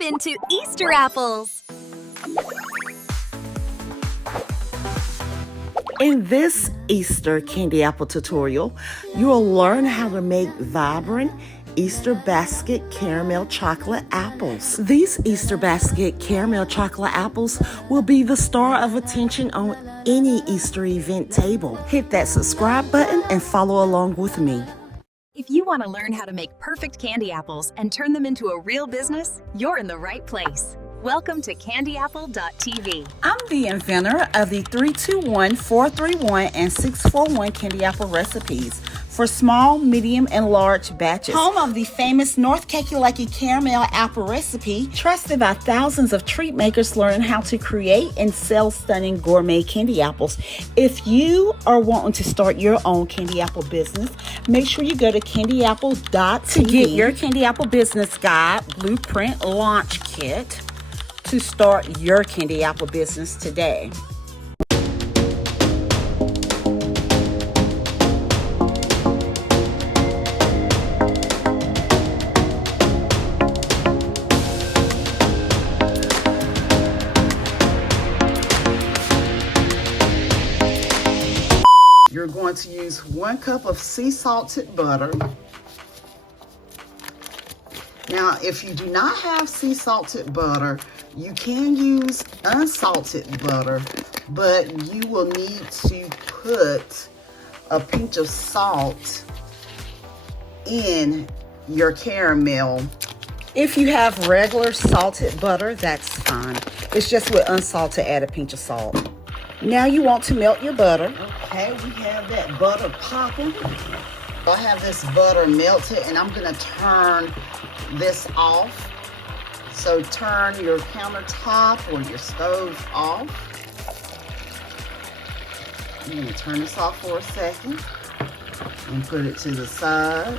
Hop into Easter apples! In this Easter candy apple tutorial, you will learn how to make vibrant Easter basket caramel chocolate apples. These Easter basket caramel chocolate apples will be the star of attention on any Easter event table. Hit that subscribe button and follow along with me. If you want to learn how to make perfect candy apples and turn them into a real business, you're in the right place. Welcome to candyapple.tv. I'm the inventor of the 321, 431, and 641 candy apple recipes for small, medium, and large batches. Home of the famous North Kakalaki caramel apple recipe, trusted by thousands of treat makers learning how to create and sell stunning gourmet candy apples. If you are wanting to start your own candy apple business, make sure you go to candyapple.tv to get your candy apple business guide, blueprint, launch kit to start your candy apple business today. You're going to use 1 cup of sea salted butter. Now, if you do not have sea salted butter, you can use unsalted butter, but you will need to put a pinch of salt in your caramel. If you have regular salted butter, that's fine. It's just with unsalted, add a pinch of salt. Now you want to melt your butter. Okay, we have that butter popping. I have this butter melted and I'm gonna turn this off. So turn your countertop or your stove off. I'm gonna turn this off for a second and put it to the side.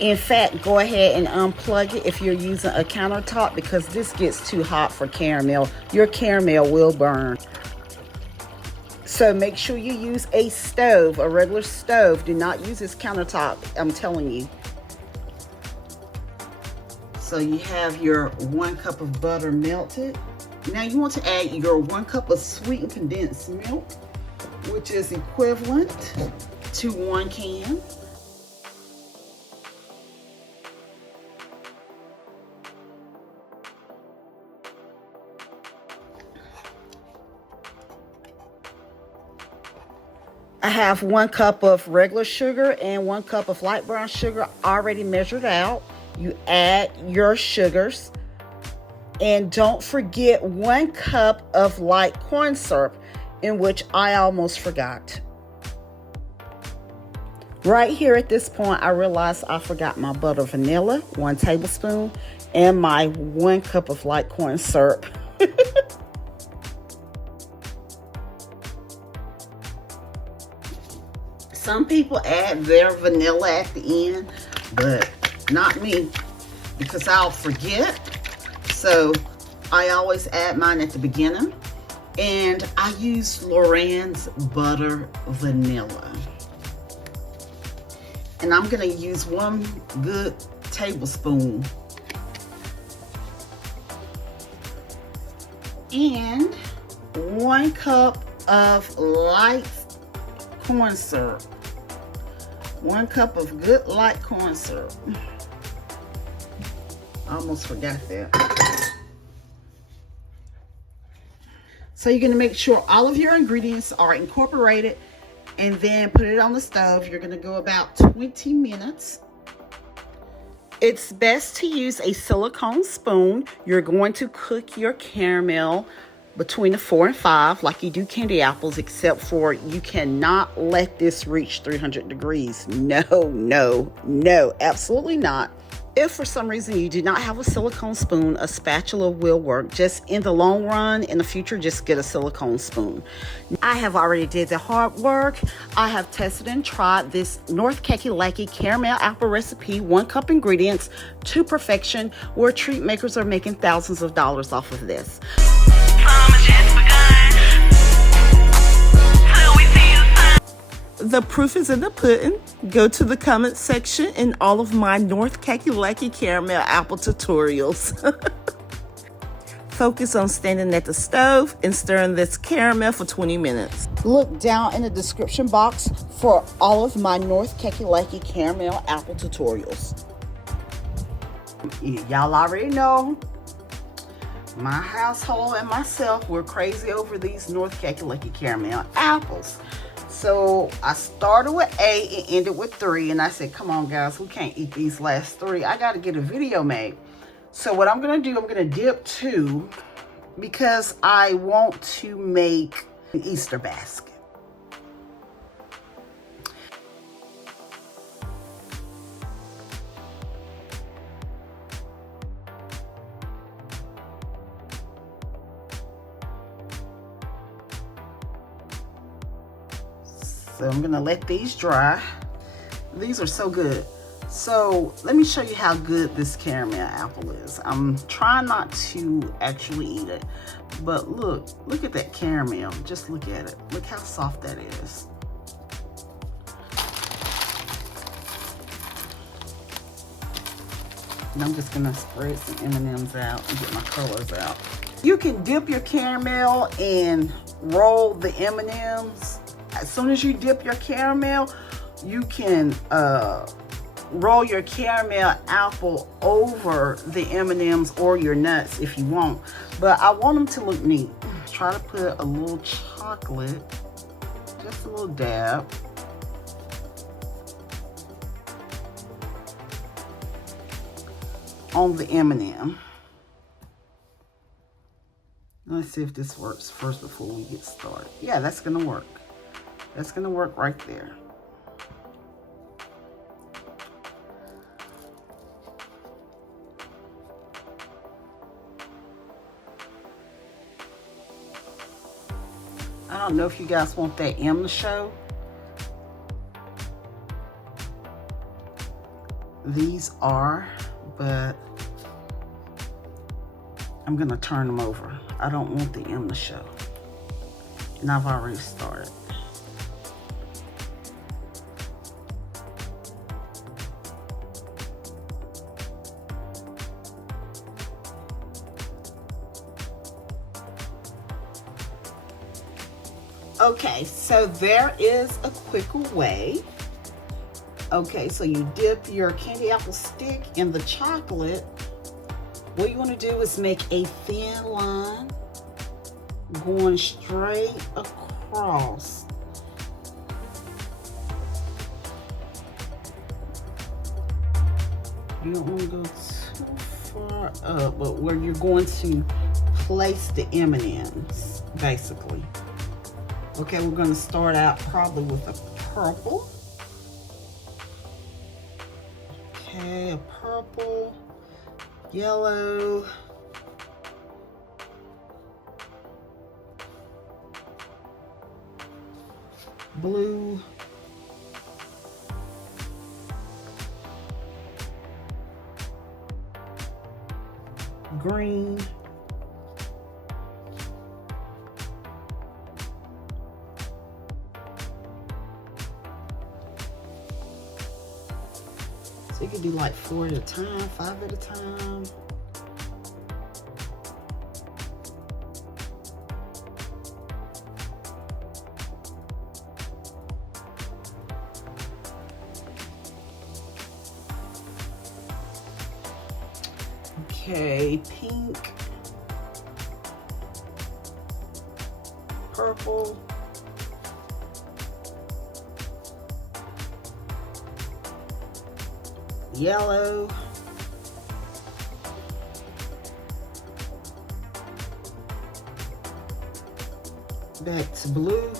In fact, go ahead and unplug it if you're using a countertop because this gets too hot for caramel. Your caramel will burn. So make sure you use a stove, a regular stove. Do not use this countertop, I'm telling you. So you have your 1 cup of butter melted. Now you want to add your 1 cup of sweetened condensed milk, which is equivalent to 1 can. I have 1 cup of regular sugar and 1 cup of light brown sugar already measured out. You add your sugars. And don't forget 1 cup of light corn syrup, in which I almost forgot. Right here at this point, I realized I forgot my butter vanilla, 1 tablespoon, and my 1 cup of light corn syrup. Some people add their vanilla at the end, but not me, because I'll forget. So I always add mine at the beginning. And I use Loren's butter vanilla. And I'm gonna use 1 good tablespoon. And 1 cup of light corn syrup. 1 cup of good light corn syrup. I almost forgot that. So you're going to make sure all of your ingredients are incorporated and then put it on the stove. You're going to go about 20 minutes. It's best to use a silicone spoon. You're going to cook your caramel between the 4 and 5 like you do candy apples, except for you cannot let this reach 300 degrees. No, absolutely not. If for some reason you do not have a silicone spoon, a spatula will work. Just in the long run, in the future, just get a silicone spoon. I have already did the hard work. I have tested and tried this North Kakalaki caramel apple recipe, 1 cup ingredients to perfection, where treat makers are making thousands of dollars off of this. The proof is in the pudding. Go to the comment section in all of my North Kakalaki caramel apple tutorials. Focus on standing at the stove and stirring this caramel for 20 minutes. Look down in the description box for all of my North Kakalaki caramel apple tutorials. Y'all already know my household and myself, we're crazy over these North Kakalaki caramel apples. So I started with 8 and ended with 3, and I said, come on guys, we can't eat these last 3. I got to get a video made. So what I'm going to do, I'm going to dip 2 because I want to make an Easter basket. So I'm gonna let these dry. These are so good. So let me show you how good this caramel apple is. I'm trying not to actually eat it, but look at that caramel. Just look at it. Look how soft that is. And I'm just gonna spread some M&Ms out and get my colors out. You can dip your caramel and roll the M&Ms. As soon as you dip your caramel, you can roll your caramel apple over the M&Ms or your nuts if you want. But I want them to look neat. Try to put a little chocolate, just a little dab. On the M&M. Let's see if this works first before we get started. Yeah, that's gonna work. That's gonna work right there. I don't know if you guys want that M to show. These are, but I'm gonna turn them over. I don't want the M to show. And I've already started. Okay, so there is a quicker way. Okay, so you dip your candy apple stick in the chocolate. What you want to do is make a thin line going straight across. You don't want to go too far up, but where you're going to place the M&Ms, basically. Okay, we're going to start out probably with a purple. Okay, a purple, yellow, blue, green, so you can do like 4 at a time, 5 at a time. Okay, pink, purple, yellow, back to blue,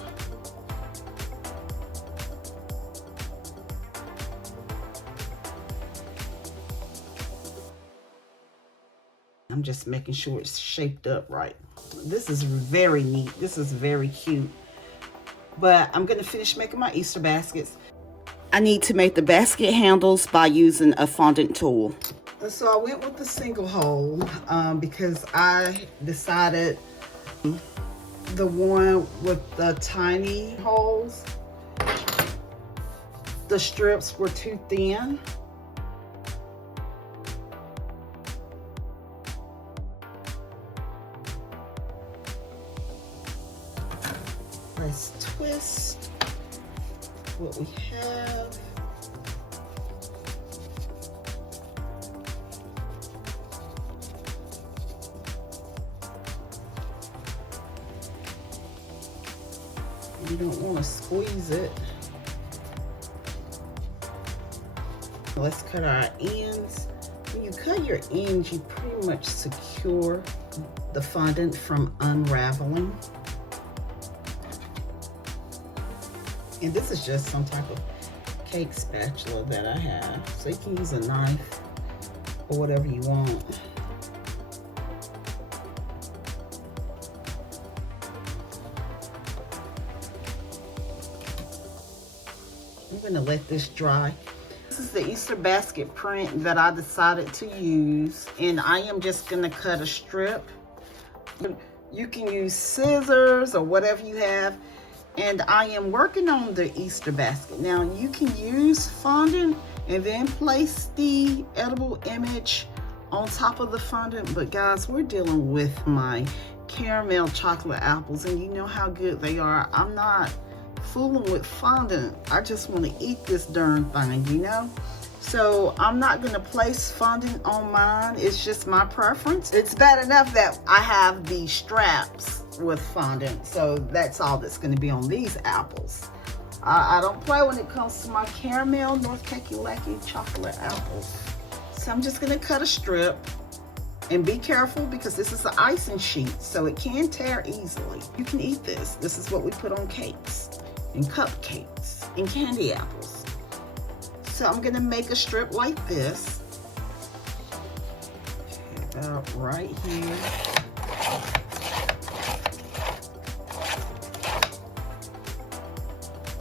I'm just making sure it's shaped up right. This is very neat. This is very cute. But I'm going to finish making my Easter baskets. I need to make the basket handles by using a fondant tool. So I went with the single hole because I decided the one with the tiny holes the strips were too thin. Let's twist what we have. You don't want to squeeze it. Let's cut our ends. When you cut your ends, you pretty much secure the fondant from unraveling. And this is just some type of cake spatula that I have. So you can use a knife or whatever you want. I'm gonna let this dry. This is the Easter basket print that I decided to use, and I am just gonna cut a strip. You can use scissors or whatever you have, and I am working on the Easter basket. Now you can use fondant and then place the edible image on top of the fondant, but guys, we're dealing with my caramel chocolate apples, and you know how good they are. I'm not fooling with fondant. I just want to eat this darn thing, you know? So I'm not going to place fondant on mine. It's just my preference. It's bad enough that I have the straps with fondant, so that's all that's going to be on these apples. I don't play when it comes to my caramel North Kakalaki chocolate apples. So I'm just going to cut a strip, and be careful because this is an icing sheet, so it can tear easily. You can eat this. This is what we put on cakes and cupcakes and candy apples. So I'm gonna make a strip like this, about right here.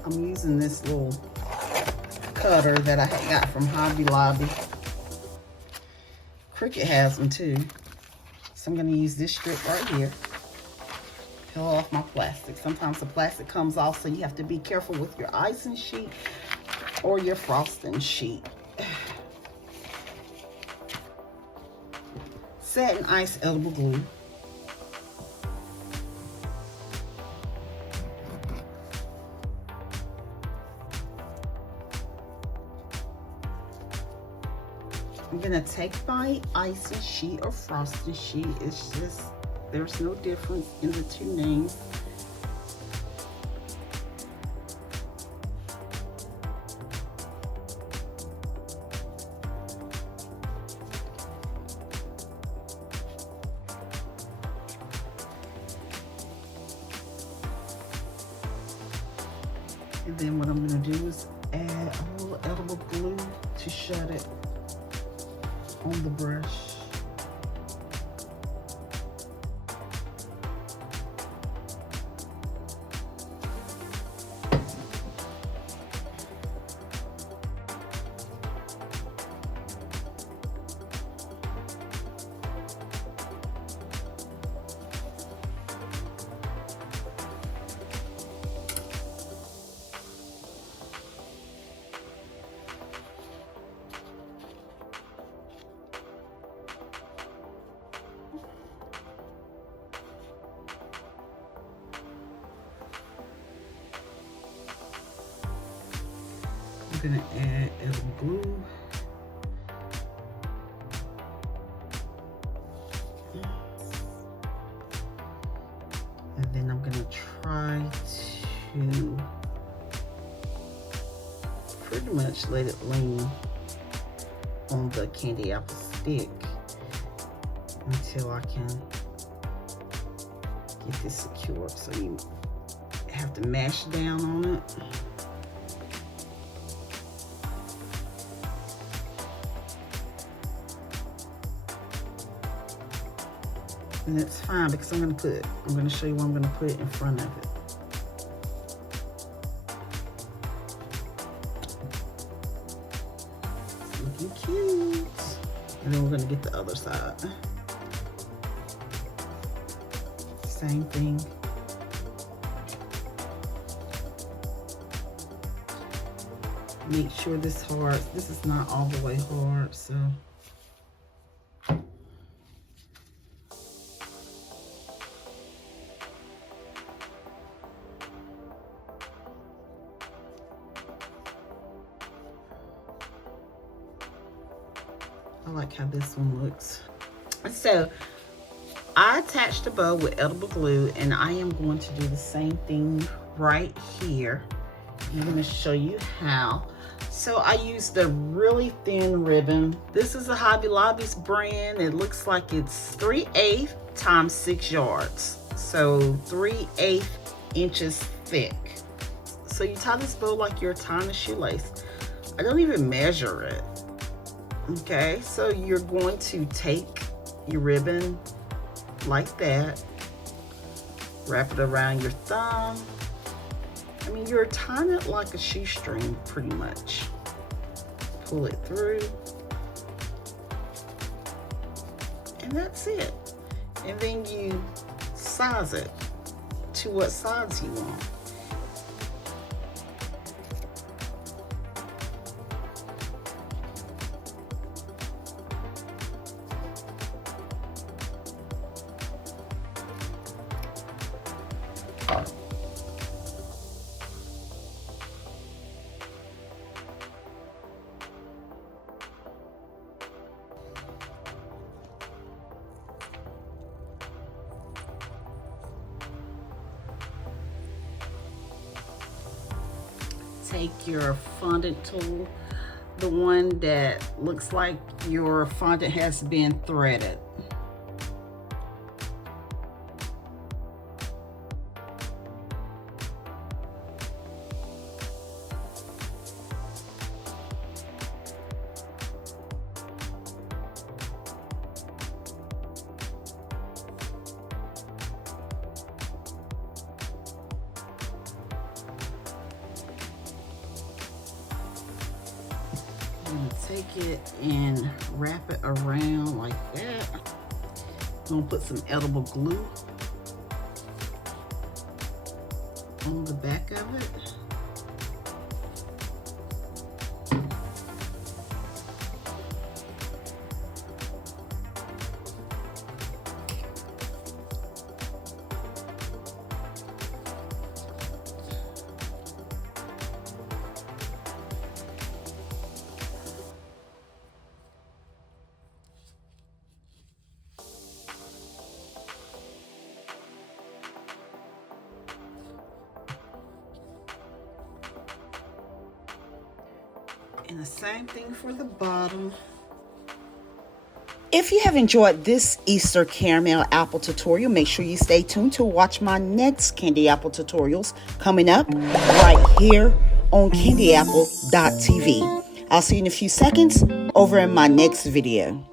I'm using this little cutter that I had got from Hobby Lobby. Cricket has them too. So I'm gonna use this strip right here. Peel off my plastic. Sometimes the plastic comes off, so you have to be careful with your icing sheet or your frosting sheet. Satin ice edible glue. I'm gonna take my icing sheet or frosting sheet. It's just, there's no difference in the two names. And then what I'm gonna do is add a little edible glue to shut it on the brush. I'm gonna add edible glue. And then I'm gonna try to pretty much let it lean on the candy apple stick until I can get this secured. So you have to mash down on it. And it's fine because I'm going to show you what I'm going to put in front of it. It's looking cute. And then we're going to get the other side. Same thing. Make sure this hard. This is not all the way hard, so. I like how this one looks. So I attached the bow with edible glue, and I am going to do the same thing right here. I'm going to show you how. So I used a really thin ribbon. This is a Hobby Lobby's brand. It looks like it's 3/8 times 6 yards. So 3/8 inches thick. So you tie this bow like you're tying a shoelace. I don't even measure it. Okay, so you're going to take your ribbon like that, wrap it around your thumb. I mean, you're tying it like a shoestring pretty much. Pull it through, and that's it. And then you size it to what size you want. Take your fondant tool, the one that looks like your fondant has been threaded. Take it and wrap it around like that. I'm gonna put some edible glue on the back of it. And the same thing for the bottom. If you have enjoyed this Easter caramel apple tutorial, make sure you stay tuned to watch my next candy apple tutorials coming up right here on candyapple.tv. I'll see you in a few seconds over in my next video.